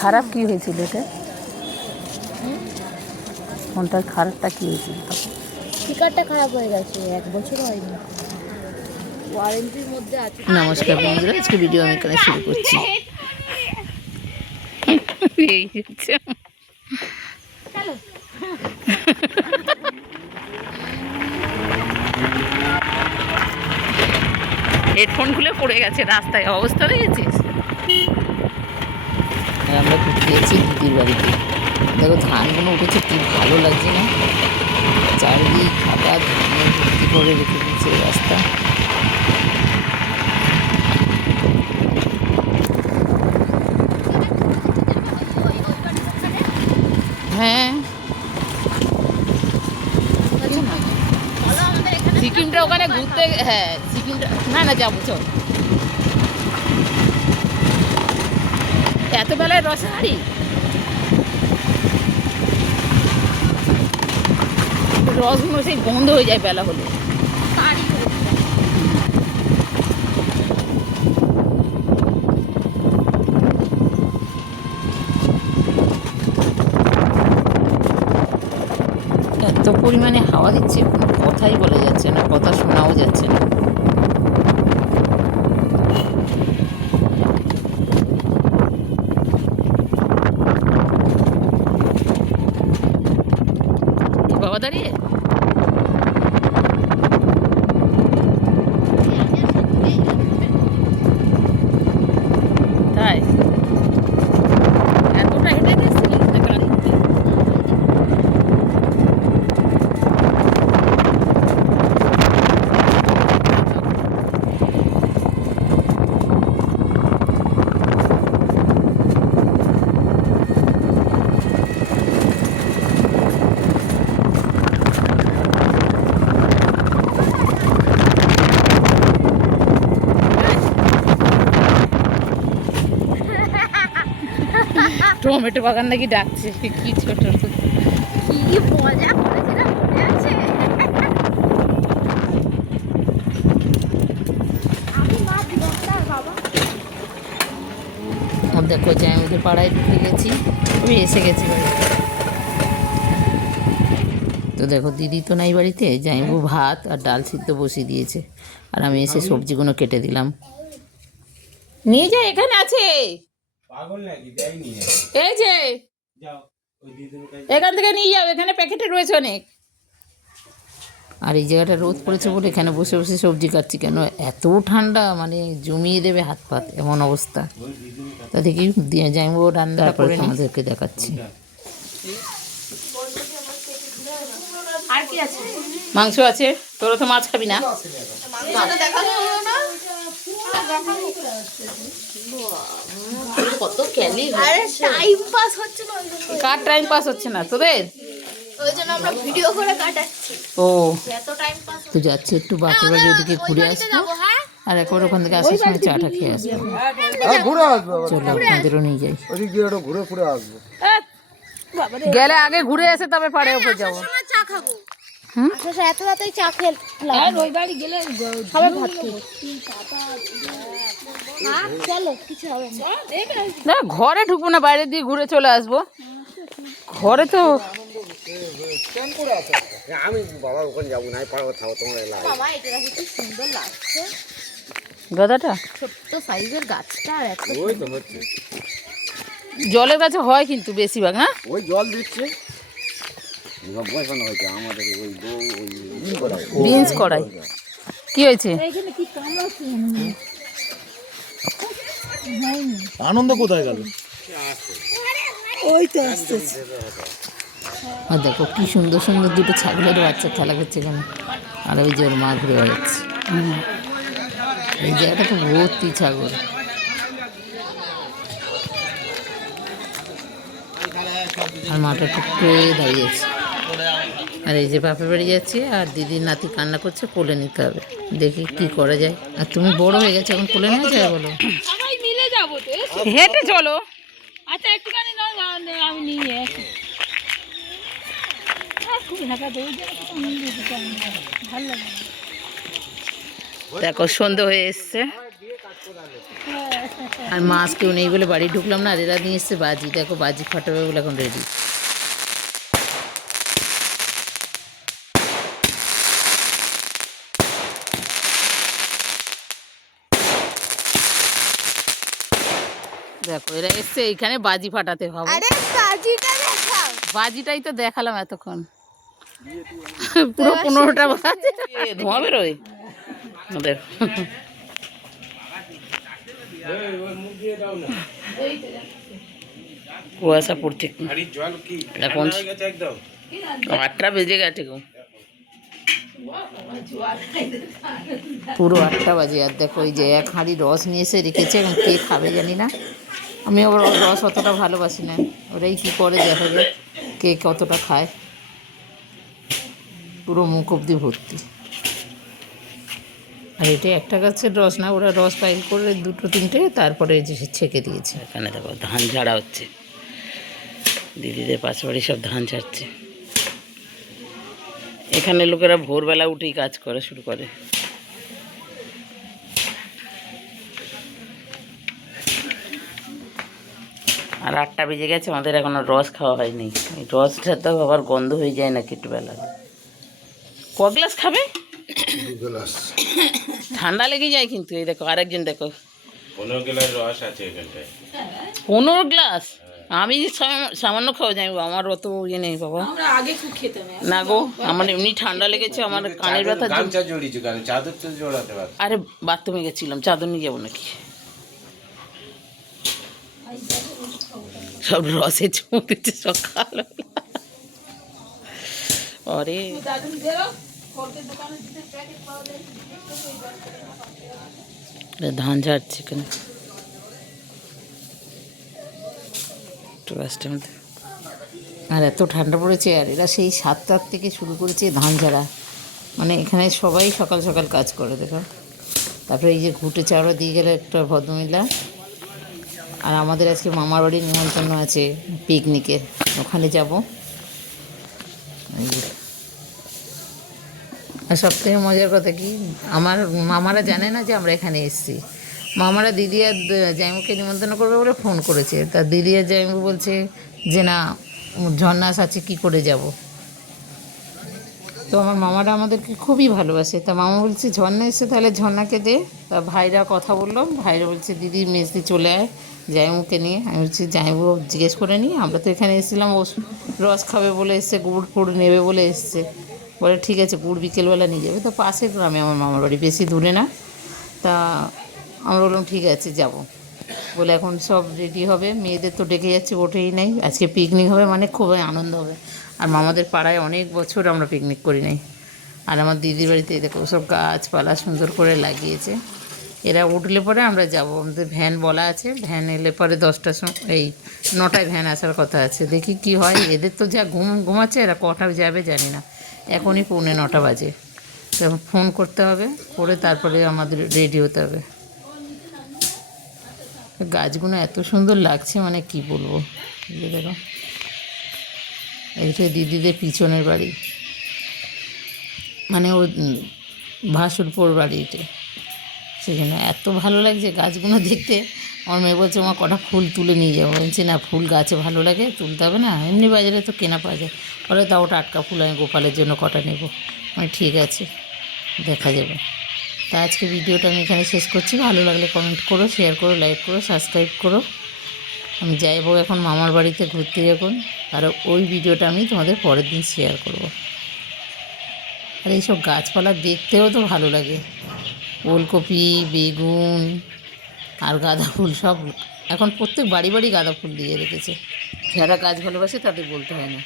খারাপ কি হয়েছিল এটা? ফোনটার খারাপটা কি হয়েছিল? স্পিকারটা খারাপ হয়ে গেছে, 1 বছর হয়নি, ওয়ারেন্টির মধ্যে আছে। নমস্কার বন্ধুরা, আজকে ভিডিও আমি এখানে শুরু করছি। হেডফোন খুলে পড়ে গেছে রাস্তায়, অবস্থা দেখেছিস? আমরা ঘুরতে গেছি দিদির বাড়িতে। দেখো ধানগুলো উঠেছে, কি ভালো লাগছে না? চারিদিক ফাঁকা ধানে ভর্তি করে রেখে দিচ্ছে রাস্তা। হ্যাঁ, সিকিমটা ওখানে ঘুরতে, হ্যাঁ সিকিমটা না যাবো, চল। এত বেলায় রসহারি, রসগুলো সেই বন্ধ হয়ে যায় বেলা হলে। এত পরিমাণে হাওয়া দিচ্ছে, কোনো কথাই বলা যাচ্ছে না, কথা শোনাও যাচ্ছে না। বাবা দাঁড়িয়ে তাই এতটা হেঁটে গেছিলি? টমেটো বাগান নাকি ডাকছে, কি ছোট কি মজা করেছিলাম, মনে আছে? আমি মা দিগন্তার বাবা। দেখো জামাইদের পাড়ায় ঢুকে গেছি, আমি এসে গেছি বাড়িতে। তো দেখো দিদি তো নাই বাড়িতে, জামাইবু ভাত আর ডাল সিদ্ধ বসিয়ে দিয়েছে, আর আমি এসে সবজিগুলো কেটে দিলাম। নিয়ে যা, এখানে আছে, এই যে এখান থেকে নিয়ে যাও, এখানে প্যাকেটে রয়েছে অনেক। আর এই জায়গাটা রোদ পড়েছে বলে এখানে বসে বসে সবজি কাটছি। কেন এত ঠান্ডা, মানে জমিয়ে দেবে হাত পাত, এমন অবস্থা। তা দেখি জামাইবু রান্না করে আমাদেরকে দেখাচ্ছি। আর কি আছে? মাংস আছে, তোরা তো মাছ খাবি না। কত ক্যালি, টাইম পাস হচ্ছে না, কার টাইম পাস হচ্ছে না তোদের? ওই জন্য আমরা ভিডিও করে কাটাচ্ছি। ও এত টাইম পাস তো যাচ্ছি একটু বাপের বাড়ি, ওদিকে ঘুরে আসবো, আর একবার ওখান থেকে আসার সময় চাটা খেয়ে আসবো। চলো আপনাদেরও নিয়ে যাই, ঘুরে আসবো। গেলে আগে ঘুরে এসে তবে পাড়ে উপরে যাবো। চা খাবো। আচ্ছা এত রাতেই চা খেলাম, ওই বাড়ি গেলে সবাই ভাত খাবো। চলো কিছু হবে না, ঘরে ঢুকবো না, বাইরে দিয়ে ঘুরে চলে আসবো। ঘরে তো আমি বাবার ওখানে যাবো না, পারবো থাকো তোমার এলাকায়। বাবা, এটা দেখো কি সুন্দর লাগছে, গাদাটা ছোট্ট সাইজের গাছটা, আর এত ওই তো হচ্ছে, জলের কাছে হয় কিন্তু বেশিরভাগ, না ওই জল দিচ্ছে বসানো হয়েছে আমাদের ওই বিনস কড়াই। কি হয়েছে? আনন্দ কোথায় গেল? ওই তো আসতেছে। আর দেখো কি সুন্দর সুন্দর দুটো ছাগলের বাচ্চা খেলা করছে এখানে, আর ওই যে ওর মা ঘুরে বেড়াচ্ছে। এই জায়গাটা তো ভর্তি ছাগল। আর মাটা টুক করে দাঁড়িয়েছে। আর এই যে বাপের বাড়ি যাচ্ছি, আর দিদির নাতি কান্না করছে, কোলে নিতে হবে, দেখি কি করা যায়। আর তুমি বড় হয়ে গেছো, এখন কোলে নেওয়া যায় বলো? সবাই মিলে যাবো তো, হেঁটে চলো। আচ্ছা একটুখানি না, আমি নিয়ে দেখো সন্ধ্যে হয়ে এসছে, আর মাছ কেউ নেই বলে বাড়ি ঢুকলাম না, আর এরা নিয়ে এসছে বাজি, দেখো বাজি ফাটাবে বলে এখন রেডি। দেখো এরা এসছে এইখানে বাজি ফাটাতে হবে। আরে বাজিটা দেখাও। বাজিটাই তো দেখালাম এতক্ষণ, পুরো 15টা বাজে। ধোঁয়া বেরোয় ওদের। কুয়াশা পড়ছে, এখন 8টা বেজে গেছে গো, পুরো 8টা বাজে। আর দেখো ওই যে এক হাঁড়ি রস নিয়ে এসে রেখেছে, এবং কে খাবে জানি না। আমি আবার রস অতটা ভালোবাসি না, ওরাই কী করে দেখা যায় কে কতটা খায়। পুরো মুখ অব্দি ভর্তি। আর এটা একটা গাছের রস না, ওরা রস পাইল করে 2-3টে তারপরে যে ছেঁকে দিয়েছে। এখানে দেখো ধান ঝাড়া হচ্ছে, দিদিদের পাশে বাড়ি সব ধান ঝাড়ছে। এখানে লোকেরা ভোরবেলা উঠেই কাজ করা শুরু করে। আর 8টা বেজে গেছে, আমাদের এখনো রস খাওয়া হয়নি। এই রসটা তো আবার গন্ধ হয়ে যায় না কেটবেলা। ক গ্লাস খাবে? 2 গ্লাস। ঠান্ডা লেগে যায় কিন্তু। এই দেখো আরেকজন, দেখো 15 গ্লাস রস আছে এখানটায়। 15 গ্লাস? আমি সামান্য খাওয়া যাই, আমার অত ইয়ে নেই বাবা। না গো, আমার এমনি ঠান্ডা লেগেছে, আমার কানের ব্যথা। গামছা জড়িয়েছো কেন? চাদর তো জড়াতে পারো। আরে বাথরুমে গেছিলাম, চাদর নিয়ে যাবো নাকি? সব রসে চুমু দিচ্ছে সকাল। আরে ধান ঝাড়ছে এখানে আর এত ঠান্ডা পড়েছে। আর এরা সেই 7টার থেকে শুরু করেছে ধান ঝাড়া, মানে এখানে সবাই সকাল সকাল কাজ করে। দেখো তারপরে এই যে ঘুটে চাউড়া দিয়ে গেলে একটা ভদ্রমহিলা। আর আমাদের আজকে মামার বাড়ির নিমন্ত্রণ আছে পিকনিকের, ওখানে যাব। আর সব থেকে মজার কথা কি, আমার মামারা জানে না যে আমরা এখানে এসেছি। মামারা দিদি আর জাইমুকে নিমন্ত্রণ করবে বলে ফোন করেছে, তা দিদি আর জাইমু বলছে যে না ঝর্ণাস আছে, কি করে যাব। তো আমার মামারা আমাদেরকে খুবই ভালোবাসে, তা মামা বলছে ঝর্ণা এসে তাহলে ঝর্ণাকে দে। তা ভাইরা কথা বললো, ভাইরা বলছে দিদি মেজদি চলে আয় জাইমুকে নিয়ে। আমি বলছি জাইমু জিজ্ঞেস করে নিই, আমরা তো এখানে এসেছিলাম ও রস খাবে বলে এসছে, গুড় ফুড় নেবে বলে এসছে। বলে ঠিক আছে গুড় বিকেলবেলা নিয়ে যাবে। তো পাশের গ্রামে আমার মামার বাড়ি, বেশি দূরে না। তা আমরা বললাম ঠিক আছে যাব বলে। এখন সব রেডি হবে, মেয়েদের তো ডেকে যাচ্ছে, ওঠেই নাই। আজকে পিকনিক হবে মানে খুবই আনন্দ হবে। আর মামাদের পাড়ায় অনেক বছর আমরা পিকনিক করি নাই। আর আমার দিদির বাড়িতে দেখো সব গাছপালা সুন্দর করে লাগিয়েছে। এরা উঠলে পরে আমরা যাব, আমাদের ভ্যান বলা আছে, ভ্যান এলে পরে 10টার সময়, এই 9টায় ভ্যান আসার কথা আছে। দেখি কি হয়। এদের তো যা ঘুমাচ্ছে, এরা কটা যাবে জানি না। এখনই 8:45 বাজে। তো ফোন করতে হবে, করে তারপরে আমাদের রেডি হতে হবে। গাছগুলো এত সুন্দর লাগছে মানে কি বলবো। দেখো এইটা দিদিদের পিছনের বাড়ি, মানে ওর ভাসুরপুর বাড়িতে। সেখানে এত ভালো লাগছে গাছগুলো দেখতে। আমার মেয়ে বলছে আমার কটা ফুল তুলে নিয়ে যাবো। বলছি না, ফুল গাছে ভালো লাগে, তুলতে হবে না, এমনি বাজারে তো কেনা পাওয়া যায়। বলে তাও টাটকা ফুল, আমি গোপালের জন্য কটা নেব। মানে ঠিক আছে, দেখা যাবে। তা আজকে ভিডিওটা আমি এখানে শেষ করছি। ভালো লাগলে কমেন্ট করো, শেয়ার করো, লাইক করো, সাবস্ক্রাইব করো। আমি যাইবো এখন মামার বাড়িতে ঘুরতে এখন, আর ওই ভিডিওটা আমি তোমাদের পরের দিন শেয়ার করব। আর এইসব গাছপালা দেখতেও তো ভালো লাগে। ওলকপি, বেগুন আর গাঁদা ফুল সব এখন প্রত্যেক বাড়ি বাড়ি গাঁদা ফুল দিয়ে রেখেছে। যারা গাছ ভালোবাসে তাদের বলতে হয় না।